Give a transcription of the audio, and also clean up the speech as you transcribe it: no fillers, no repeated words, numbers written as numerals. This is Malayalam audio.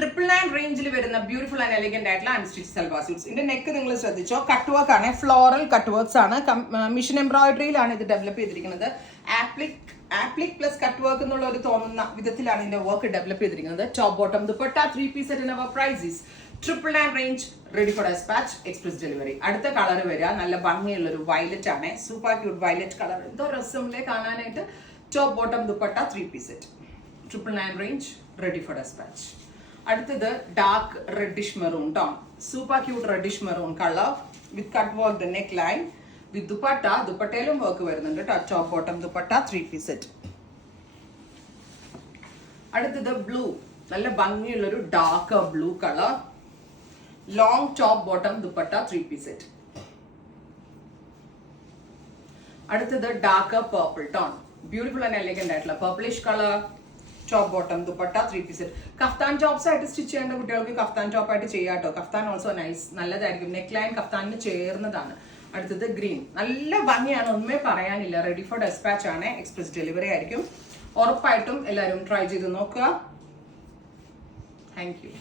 999 റേഞ്ചിൽ വരുന്ന ബ്യൂട്ടിഫുൾ ആൻഡ് എലിഗന്റ് ആയിട്ടുള്ള അൺസ്റ്റിച്ച് സൽവാർ സ്യൂട്ട്സ്. ഇതിന്റെ നെക്ക് നിങ്ങൾ ശ്രദ്ധിച്ചോ, കട്ട് വർക്ക് ആണ്, ഫ്ലോറൽ കട്ട് വർക്ക്സ് ആണ്, മിഷൻ എംബ്രോയിഡറിയിലാണ് ഇത് ഡെവലപ്പ് ചെയ്തിരിക്കുന്നത്. ആപ്ലിക് പ്ലസ് കട്ട് വർക്ക് എന്നുള്ള ഒരു തോന്നുന്ന വിധത്തിലാണ് ഇതിന്റെ വർക്ക് ഡെവലപ്പ് ചെയ്തിരിക്കുന്നത്. Top bottom dupatta 3 piece set in our prices 999 range, ready for dispatch, express delivery. അടുത്ത കളർ വരിക നല്ല ഭംഗിയുള്ള ഒരു വയലറ്റ് ആണ്, സൂപ്പർ ക്യൂട്ട് വയലറ്റ് കളർ, എന്തോ രസമില്ലേ കാണാനായിട്ട്. Top bottom dupatta 3 piece set 999 range, ready for despatch. അടുത്തത് dark reddish maroon tone, super cute reddish maroon colour with cut work neck line with dupatta. ദുപ്പട്ടയിലും വർക്ക് വരുന്നുണ്ട്. Top bottom dupatta 3 piece set. അടുത്തത് ബ്ലൂ, നല്ല ഭംഗിയുള്ളൊരു dark blue colour, long top bottom dupatta 3 piece set. അടുത്തത് dark purple tone, beautiful and elegant ആയിട്ടുള്ള purplish colour, top bottom dupatta 3 piece set. Kaftan tops ആയിട്ട് സ്റ്റിച്ച് ചെയ്യേണ്ട കുട്ടികൾക്ക് കഫ്താൻ ടോപ്പ് ആയിട്ട് ചെയ്യാട്ടോ. കഫ്താൻ ഓൾസോ നൈസ്, നല്ലതായിരിക്കും. നെക്ക് ലൈൻ കഫ്താനിന് ചേർന്നതാണ്. അടുത്തത് ഗ്രീൻ, നല്ല ഭംഗിയാണ്, ഒന്നുമേ പറയാനില്ല. റെഡി ഫോർ ഡെസ്പാച്ച് ആണ്, എക്സ്പ്രസ് ഡെലിവറി ആയിരിക്കും. ഉറപ്പായിട്ടും എല്ലാവരും ട്രൈ ചെയ്ത് നോക്കുക. Thank you.